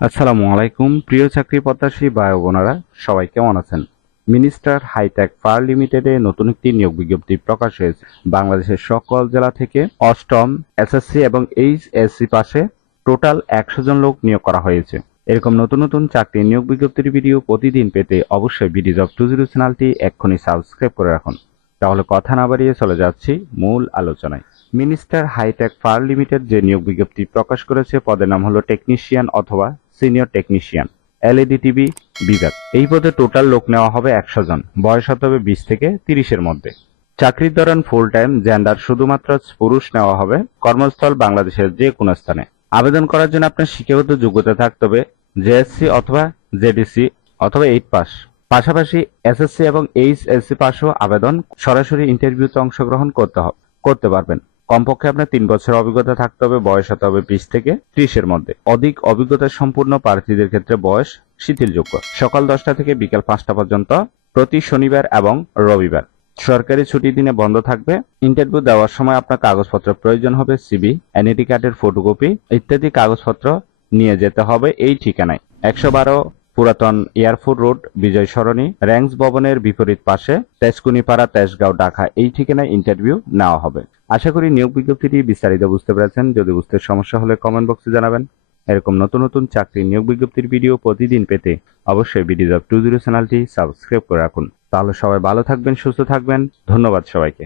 আসসালামু আলাইকুম, প্রিয় চাকরি প্রত্যাশী ও বোনেরা, সবাই কেমন আছেন? মিনিস্টার হাইটেক ফার লিমিটেডে নতুন একটি নিয়োগ বিজ্ঞপ্তি প্রকাশ হয়েছে। বাংলাদেশের সকল জেলা থেকে অষ্টম এসএসসি এবং এইচএসসি পাশে টোটাল একশো জন লোক নিয়োগ করা হয়েছে। এরকম নতুন নতুন চাকরি নিয়োগ বিজ্ঞপ্তির ভিডিও প্রতিদিন পেতে অবশ্যই বিডি জব টু জিরো চ্যানেলটি এক্ষুনি সাবস্ক্রাইব করে রাখুন। তাহলে কথা না বাড়িয়ে চলে যাচ্ছি মূল আলোচনায়। মিনিস্টার হাইটেক ফার লিমিটেড যে নিয়োগ বিজ্ঞপ্তি প্রকাশ করেছে, পদের নাম হলো টেকনিশিয়ান অথবা সিনিয়র টেকনিশিয়ান, এলইডি টিভি বিভাগ। এই পদে টোটাল লোক নেওয়া হবে একশো জন। বয়স হতে হবে বিশ থেকে তিরিশের মধ্যে। চাকরির দৌরান ফুল টাইম জেন্ডার শুধুমাত্র পুরুষ নেওয়া হবে, কর্মস্থল বাংলাদেশের যে কোনো স্থানে। আবেদন করার জন্য আপনার শিক্ষাগত যোগ্যতা থাকতে হবে জেএসসি অথবা জেডিসি অথবা এইট পাস পাশাপাশি এসএসসি এবং এইচএসসি পাসও আবেদন সরাসরি ইন্টারভিউতে অংশগ্রহণ করতে হবে করতে পারবেন। কমপক্ষে আপনার তিন বছর অভিজ্ঞতা থাকতে হবে, বয়স হতে হবে বিশ থেকে ত্রিশের মধ্যে। অধিক অভিজ্ঞতা সম্পূর্ণ প্রার্থীদের ক্ষেত্রে বয়স শিথিলযোগ্য। সকাল দশটা থেকে বিকাল পাঁচটা পর্যন্ত প্রতি শনিবার এবং রবিবার। সরকারি ছুটির দিনে বন্ধ থাকবে। ইন্টারভিউ দেওয়ার সময় আপনার কাগজপত্র প্রয়োজন হবে সিবি এনআইডি কার্ডের ফটোকপি ইত্যাদি কাগজপত্র নিয়ে যেতে হবে এই ঠিকানায়। একশো বারো পুরাতন airport road Bijoy Sarani Ranks ভবনের বিপরীত পাশে তেজকুনিপাড়া, তেজগাঁও, ঢাকা, এই ঠিকানায় ইন্টারভিউ নেওয়া হবে। আশা করি নিয়োগ বিজ্ঞপ্তিটি বিস্তারিত বুঝতে পেরেছেন। যদি বুঝতে সমস্যা হলে কমেন্ট বক্সে জানাবেন। এরকম নতুন নতুন চাকরি নিয়োগ বিজ্ঞপ্তির ভিডিও প্রতিদিন পেতে অবশ্যই বিডি জব টু জিরো চ্যানেলটি সাবস্ক্রাইব করে রাখুন। তাহলে সবাই ভালো থাকবেন, সুস্থ থাকবেন। ধন্যবাদ সবাইকে।